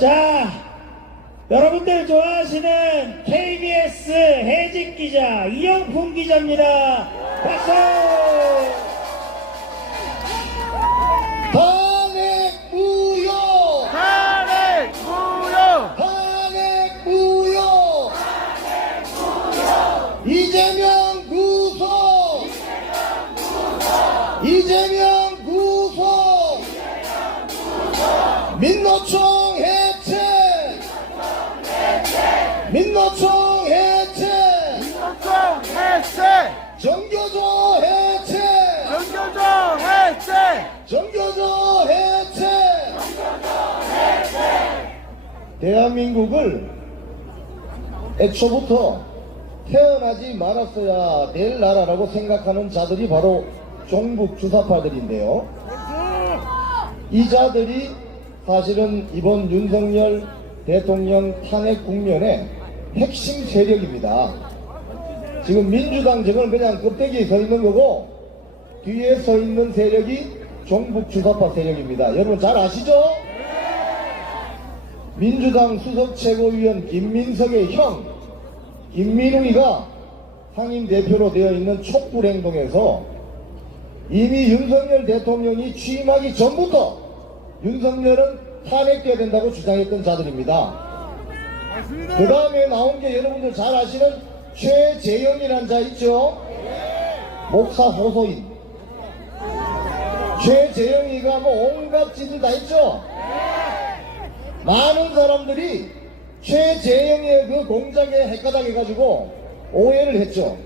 자, 여러분들 좋아하시는 KBS 해직 기자 이영풍 기자입니다. 박수! 탄핵 무효! 탄핵 무효! 탄핵 무효! 이재명 구속! 이재명 구속! 민노총 해체! 민노총 해체! 민노총 해체! 정교조 해체! 정교조 해체! 정교조 해체! 대한민국을 애초부터 태어나지 말았어야 될 나라라고 생각하는 자들이 바로 종북 주사파들인데요. 이 자들이 사실은 이번 윤석열 대통령 탄핵 국면의 핵심 세력입니다. 지금 민주당 저건 그냥 껍데기에 서 있는 거고 뒤에 서 있는 세력이 종북 주사파 세력입니다. 여러분 잘 아시죠? 민주당 수석 최고위원 김민석의 형 김민웅이가 상임 대표로 되어 있는 촛불행동에서 이미 윤석열 대통령이 취임하기 전부터 윤석열은 탄핵돼야 된다고 주장했던 자들입니다. 그 다음에 나온 게 여러분들 잘 아시는 최재형이라는 자 있죠? 목사 호소인 최재형이가 뭐 온갖 짓을 다 했죠? 많은 사람들이 최재형의 그 공작에 헷가닥해가지고 오해를 했죠.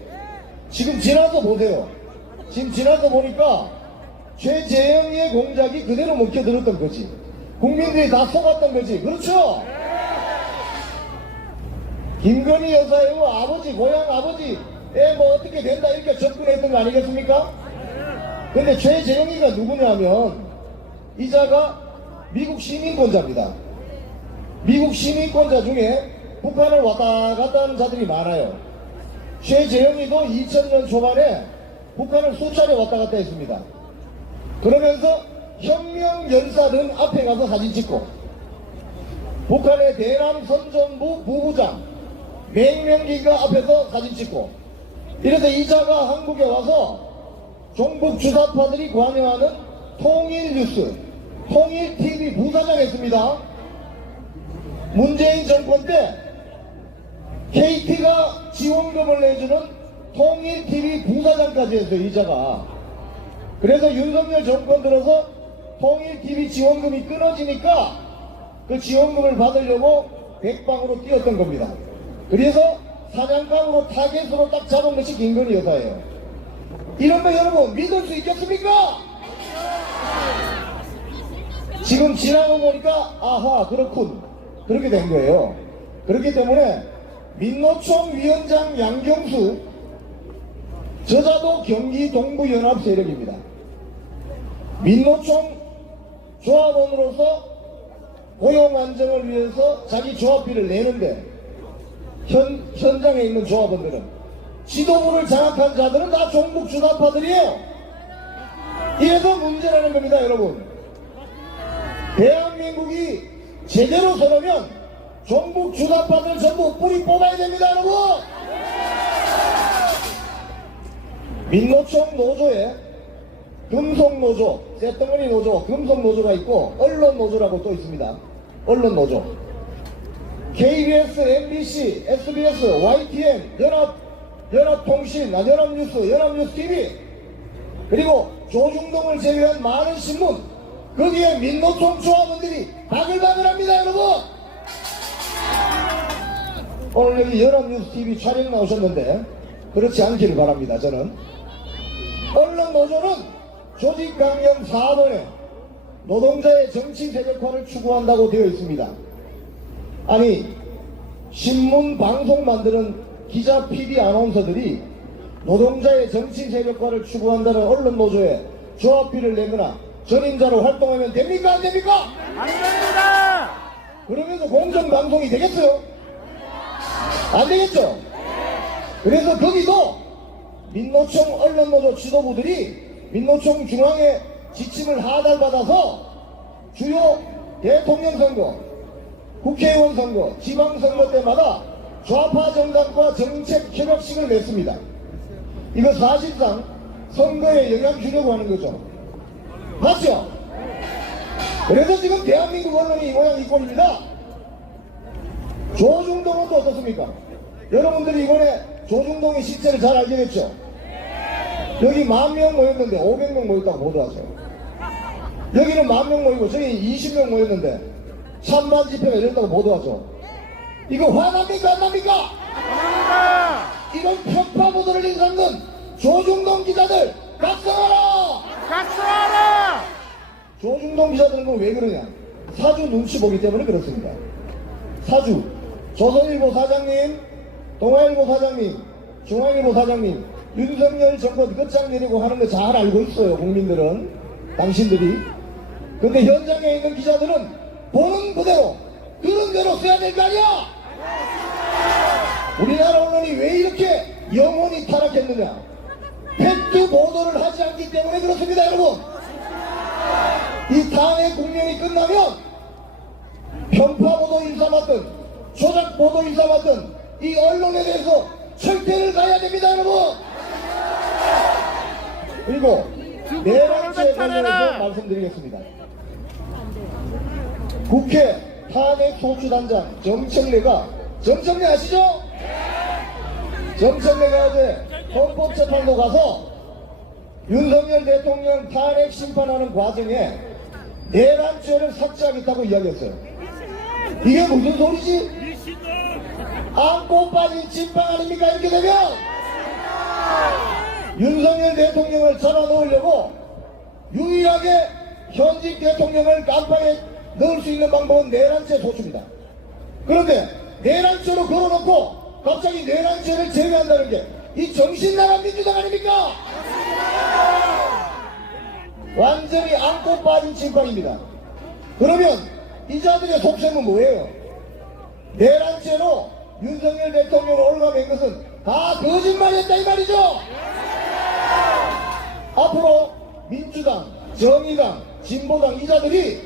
지금 지나서 보세요. 지금 지나서 보니까 최재형의 공작이 그대로 먹혀들었던 거지. 국민들이 다 속았던 거지. 그렇죠? 김건희 여사의 아버지, 고향 아버지에 뭐 어떻게 된다 이렇게 접근했던 거 아니겠습니까? 근데 최재형이가 누구냐면 이자가 미국 시민권자입니다. 미국 시민권자 중에 북한을 왔다 갔다 하는 자들이 많아요. 최재형이도 2000년 초반에 북한을 수차례 왔다 갔다 했습니다. 그러면서 혁명연사등 앞에 가서 사진 찍고 북한의 대남선전부 부부장 맹명기가 앞에서 사진 찍고 이래서 이자가 한국에 와서 종북 주사파들이 관여하는 통일뉴스, 통일TV 부사장 했습니다. 문재인 정권 때 KT가 지원금을 내주는 통일TV 부사장까지 했어요, 이자가. 그래서 윤석열 정권 들어서 통일TV 지원금이 끊어지니까 그 지원금을 받으려고 백방으로 뛰었던 겁니다. 그래서 사냥감으로 타겟으로 딱 잡은 것이 김건희 여사예요. 이런 거 여러분 믿을 수 있겠습니까? 지금 지나고 보니까 아하 그렇군 그렇게 된 거예요. 그렇기 때문에 민노총 위원장 양경수 저자도 경기 동부연합 세력입니다. 민노총 조합원으로서 고용 안정을 위해서 자기 조합비를 내는데 현장에 있는 조합원들은 지도부를 장악한 자들은 다 종북 주사파들이에요. 이래서 문제라는 겁니다, 여러분. 대한민국이 제대로 서려면 종북 주사파들 전부 뿌리 뽑아야 됩니다, 여러분. 민노총 노조에 금속노조, 쇳덩어리 노조, 금속노조가 있고 언론노조라고 또 있습니다. 언론노조. KBS, MBC, SBS, YTN, 연합통신, 연합뉴스, 연합뉴스TV 그리고 조중동을 제외한 많은 신문 거기에 민노총 조합원들이 바글바글합니다, 여러분. 오늘 여기 연합뉴스TV 촬영 나오셨는데 그렇지 않기를 바랍니다. 저는 언론노조는 조직강령 4번에 노동자의 정치 세력화를 추구한다고 되어 있습니다. 아니 신문 방송 만드는 기자 PD 아나운서들이 노동자의 정치 세력화를 추구한다는 언론노조에 조합비를 내거나 전임자로 활동하면 됩니까? 안 됩니까? 안 됩니다! 그러면서 공정방송이 되겠어요? 안 되겠죠? 그래서 거기도 민노총 언론노조 지도부들이 민노총 중앙의 지침을 하달받아서 주요 대통령 선거, 국회의원 선거, 지방선거 때마다 좌파 정당과 정책 협약식을 냈습니다. 이거 사실상 선거에 영향 주려고 하는 거죠. 맞죠? 그래서 지금 대한민국 언론이 이 모양 이 꼴입니다. 조중동은 또 어떻습니까? 여러분들이 이번에 조중동의 실체를 잘 알겠죠? 여기 10,000명 모였는데 500명 모였다고 보도하죠. 여기는 10,000명 모이고 저기 20명 모였는데 3만 집회가 열렸다고 보도하죠. 이거 화납니까 안 납니까? 합니다. 이런 편파 보도를 인상한 조중동 기자들 각성하라! 각성하라. 조중동 기자들은 그럼 왜 그러냐? 사주 눈치 보기 때문에 그렇습니다. 사주, 조선일보 사장님, 동아일보 사장님, 중앙일보 사장님, 윤석열 정권 끝장내리고 하는 거 잘 알고 있어요, 국민들은. 당신들이. 근데 현장에 있는 기자들은 보는 그대로, 그런 대로 써야 될 거 아니야? 우리나라 언론이 왜 이렇게 영혼이 타락했느냐? 팩트 보도를 하지 않기 때문에 그렇습니다, 여러분. 이 탄핵 국면이 끝나면 편파 보도 인사받든 조작 보도 인사받든 이 언론에 대해서 철퇴를 가야 됩니다, 여러분. 그리고 네 번째 관련해서 말씀드리겠습니다. 국회 탄핵 소추단장 정청래가, 정청래 아시죠? 정청래가 어제 헌법재판소 가서 윤석열 대통령 탄핵 심판하는 과정에 내란죄를 삭제하겠다고 이야기했어요. 이게 무슨 소리지? 안고 빠진 찐빵 아닙니까? 이렇게 되면 윤석열 대통령을 잡아놓으려고 유일하게 현직 대통령을 깜빵에 넣을 수 있는 방법은 내란죄 소추입니다. 그런데 내란죄로 걸어놓고 갑자기 내란죄를 제외한다는 게 이 정신나간 민주당 아닙니까? 완전히 안고 빠진 찐빵입니다. 그러면 이 자들의 속셈은 뭐예요? 내란죄로 윤석열 대통령을 올가맨 것은 다 거짓말이었다 이 말이죠? 앞으로 민주당, 정의당, 진보당 이 자들이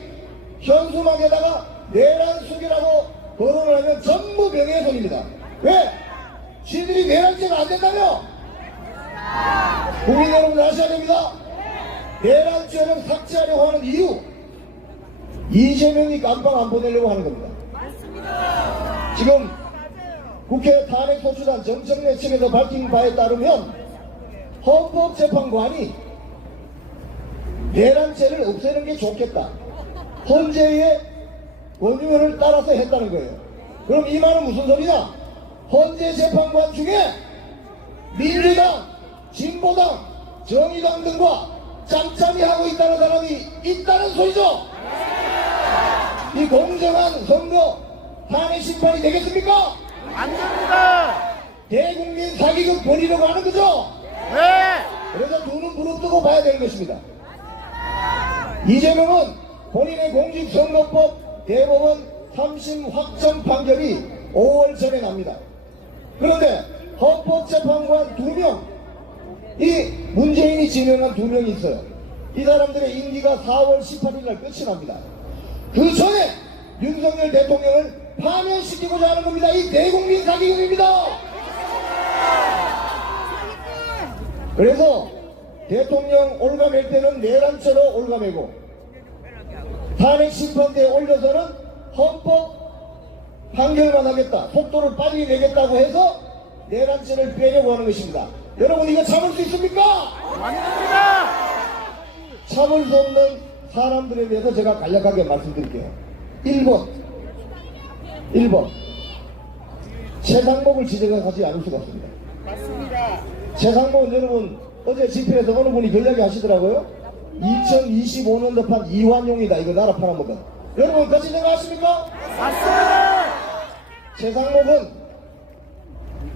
현수막에다가 내란 수계라고 거론을 하면 전부 명예훼손입니다. 왜? 지들이 내란죄가 안 된다며? 국민 여러분 아셔야 됩니다. 내란죄를 삭제하려고 하는 이유, 이재명이 깜빵 안 보내려고 하는 겁니다. 지금 국회 탄핵소추단 정청래 측에서 밝힌 바에 따르면 헌법재판관이 내란죄를 없애는 게 좋겠다, 헌재의 권유를 따라서 했다는 거예요. 그럼 이 말은 무슨 소리냐? 헌재 재판관 중에 민주당, 진보당, 정의당 등과 짬짬이 하고 있다는 사람이 있다는 소리죠. 이 공정한 선거 탄핵 심판이 되겠습니까? 안 됩니다. 대국민 사기극 벌이려고 하는 거죠. 네. 그래서 두 눈 부릅뜨고 봐야 되는 것입니다. 이재명은 본인의 공직선거법 대법원 3심 확정 판결이 5월 전에 납니다. 그런데 헌법재판관 2명, 이 문재인이 지명한 2명이 있어요. 이 사람들의 임기가 4월 18일 날 끝이 납니다. 그 전에 윤석열 대통령을 파면시키고자 하는 겁니다. 이 대국민 사기극입니다. 그래서 대통령 올가맬 때는 내란죄로 올가매고 탄핵 심판대에 올려서는 헌법 판결만 하겠다, 속도를 빨리 내겠다고 해서 내란죄를 빼려고 하는 것입니다. 여러분 이거 참을 수 있습니까? 안 됩니다. 참을 수 없는 사람들에 대해서 제가 간략하게 말씀드릴게요. 1번 최상목을 지적하지 않을 수가 없습니다. 맞습니다. 최상목은 여러분 어제 집회에서 어느 분이 그 이야기 하시더라고요. 2025년도판 이완용이다, 이거 나라 팔아먹은. 여러분 같이 생각하십니까? 맞습니다. 최상목은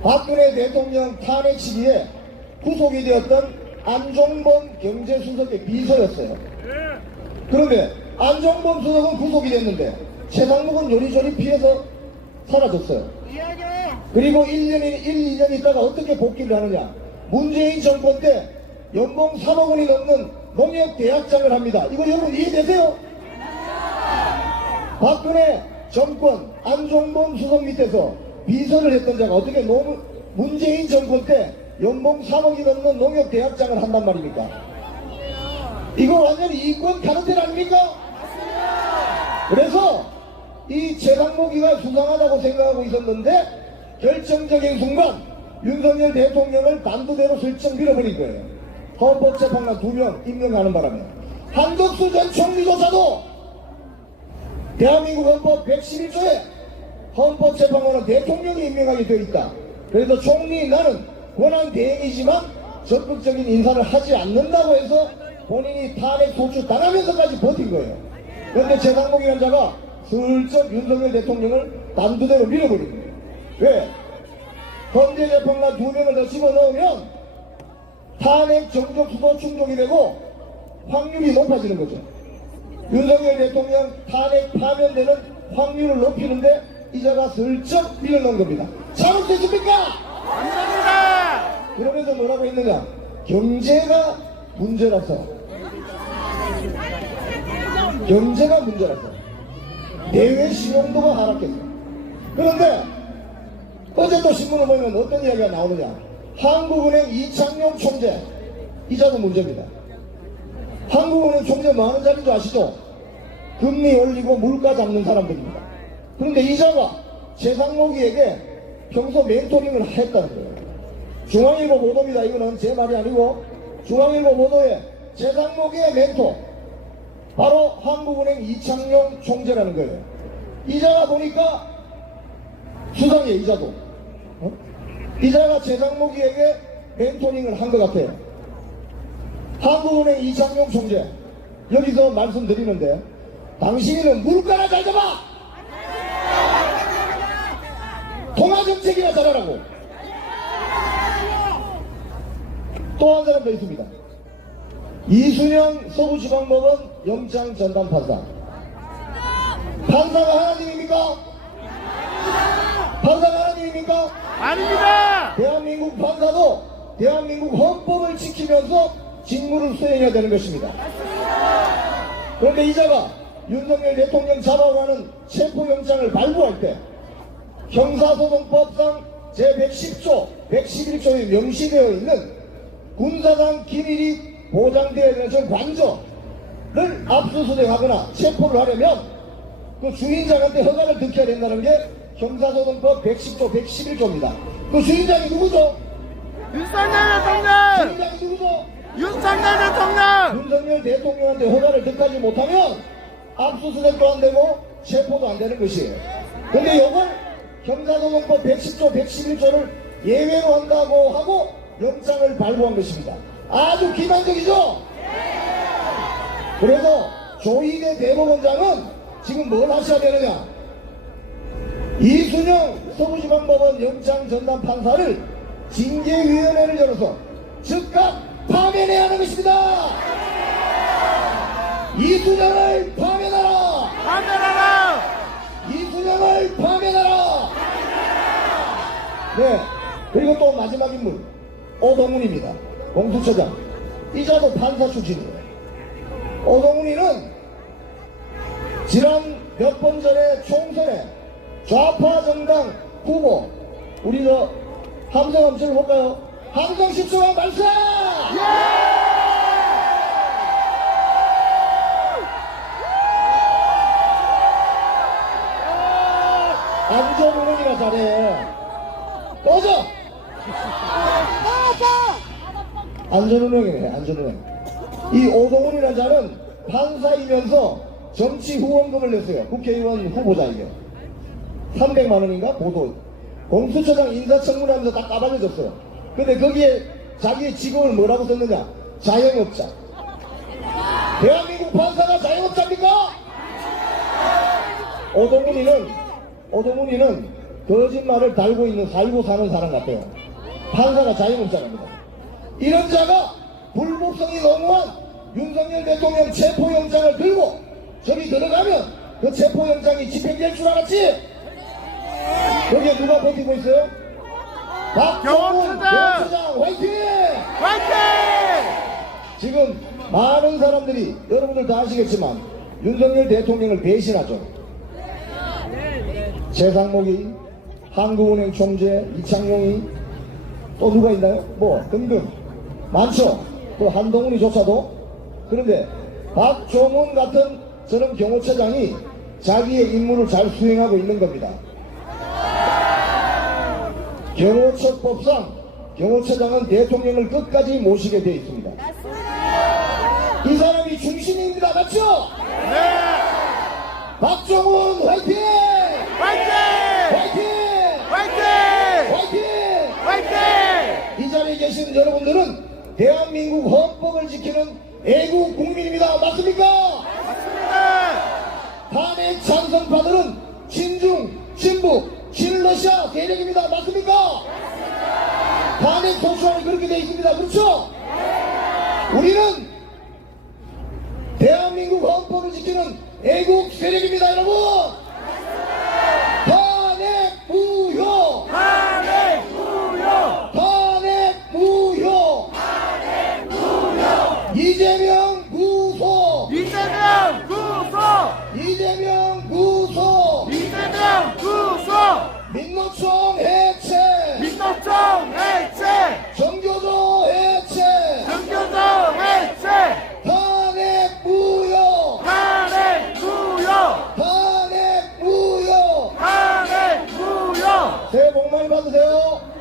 박근혜 대통령 탄핵 시기에 구속이 되었던 안종범 경제수석의 비서였어요. 그런데 안종범 수석은 구속이 됐는데 최상목은 요리조리 피해서 사라졌어요. 그리고 1, 2년 있다가 어떻게 복귀를 하느냐? 문재인 정권 때 연봉 3억 원이 넘는 농협 대학장을 합니다. 이거 여러분 이해되세요? 박근혜 정권 안종범 수석 밑에서 비서를 했던 자가 어떻게 문재인 정권 때 연봉 3억이 넘는 농협 대학장을 한단 말입니까? 이거 완전히 이권 가로텔 아닙니까? 그래서 이 최상목이가 수상하다고 생각하고 있었는데 결정적인 순간 윤석열 대통령을 단두대로 슬쩍 밀어버린 거예요. 헌법재판관 2명 임명하는 바람에 한덕수 전 총리조차도 대한민국 헌법 111조에 헌법재판관은 대통령이 임명하게 되어 있다. 그래서 총리 나는 권한대행이지만 적극적인 인사를 하지 않는다고 해서 본인이 탄핵 소추 당하면서까지 버틴 거예요. 그런데 최상목이라는 자가 슬쩍 윤석열 대통령을 단두대로 밀어버린 거예요. 왜? 헌재재판관 2명을 더 집어넣으면 탄핵 정적 수도 충족이 되고 확률이 높아지는 거죠. 윤석열 대통령 탄핵 파면되는 확률을 높이는데 이자가 슬쩍 밀어넣은 겁니다. 잘못 됐습니까? 감사합니다. 그러면서 뭐라고 했느냐? 경제가 문제라서. 경제가 문제라서. 대외 신용도가 하락했어. 그런데 어제 또 신문을 보면 어떤 이야기가 나오느냐? 한국은행 이창용 총재. 이자도 문제입니다. 한국은행 총재 뭐 하는 자리인 줄 아시죠? 금리 올리고 물가 잡는 사람들입니다. 그런데 이자가 최상목이에게 평소 멘토링을 했다는 거예요. 중앙일보 보도입니다. 이거는 제 말이 아니고 중앙일보 보도에 최상목의 멘토 바로 한국은행 이창용 총재라는 거예요. 이자가 보니까 수상해. 이자도 이자가 최상목이에게 멘토링을 한 것 같아요. 한국은행 이창용 총재 여기서 말씀드리는데 당신이는 물가나 잘 잡아! 통화정책이나 잘하라고. 또 한 사람 더 있습니다. 이순영 서부지방법원 영장 전담 판사. 판사가 하나님입니까? 판사가 하나님입니까? 아닙니다. 대한민국 판사도 대한민국 헌법을 지키면서 직무를 수행해야 되는 것입니다. 그런데 이자가 윤석열 대통령 잡아오라는 체포영장을 발부할 때 형사소송법상 제110조, 111조에 명시되어 있는 군사상 기밀이 보장되어야 되는 저 관저를 압수수색하거나 체포를 하려면 그 주인장한테 허가를 듣게 된다는 게 형사소송법 110조, 111조입니다. 그 주인장이 누구죠? 윤석열 대통령. 주인장이 누구죠? 윤석열 대통령. 윤석열 대통령한테 허가를 득하지 못하면 압수수색도 안 되고 체포도 안 되는 것이에요. 근데 이걸 형사소송법 110조, 111조를 예외로 한다고 하고 영장을 발부한 것입니다. 아주 기만적이죠? 그래서 조희대 대법원장은 지금 뭘 하셔야 되느냐? 이순영 서부지방법원 영장 전담 판사를 징계위원회를 열어서 즉각 파면해야 하는 것입니다. 이순영을 파면하라. 파면하라. 이순영을 파면하라. 네. 그리고 또 마지막 인물 오동훈입니다. 공수처장. 이자도 판사 출신이에요. 오동훈이는 지난 몇 번 전에 총선에 좌파 정당 후보 우리 저 함성 한번 쳐볼까요? 함성 10초간 발사! 안전운행이나 잘해. 꺼져! 안전운행이네, 안전운행. 이 오동훈이라는 자는 판사이면서 정치 후원금을 냈어요. 국회의원 후보자에게. 300만 원인가? 보도. 공수처장 인사청문회 하면서 다 까발려졌어요. 근데 거기에 자기의 직업을 뭐라고 썼느냐? 자영업자. 대한민국 판사가 자영업자입니까? 오동훈이는 거짓말을 달고 살고 사는 사람 같아요. 판사가 자영업자랍니다. 이런 자가 불법성이 너무한 윤석열 대통령 체포영장을 들고 저기 들어가면 그 체포영장이 집행될 줄 알았지? 거기에 누가 버티고 있어요? 박정훈 경호처장 화이팅! 화이팅! 지금 많은 사람들이 여러분들 다 아시겠지만 윤석열 대통령을 배신하죠. 최상목이, 한국은행 총재 이창용이, 또 누가 있나요? 뭐 등등 많죠. 또 한동훈이조차도. 그런데 박종훈 같은 저런 경호처장이 자기의 임무를 잘 수행하고 있는 겁니다. 경호처법상 경호처장은 대통령을 끝까지 모시게 되어 있습니다. 이 사람이 중심입니다. 맞죠? 네. 박종훈 화이팅! 화이팅! 화이팅! 화이팅! 화이팅! 화이팅! 이 자리에 계신 여러분들은 대한민국 헌법을 지키는 애국 국민입니다. 맞습니까? 맞습니다. 탄핵 찬성파들은 친중, 친북, 친러시아 세력입니다. 맞습니까? 탄핵 소추안이 그렇게 되어 있습니다. 그렇죠? 우리는 대한민국 헌법을 지키는 애국 세력입니다. 여러분! 탄핵 무효! 탄핵 무효! 탄핵 무효! 이재명 구속! 이재명 구속! 이재명 구속! 이재명 구속! 민노총 해체! 민노총 해체! 정교조 해체! 정교조 해체! 탄핵 무효! 탄핵 무효! 탄핵 무효! 탄핵 무효! 새해 복 많이 받으세요!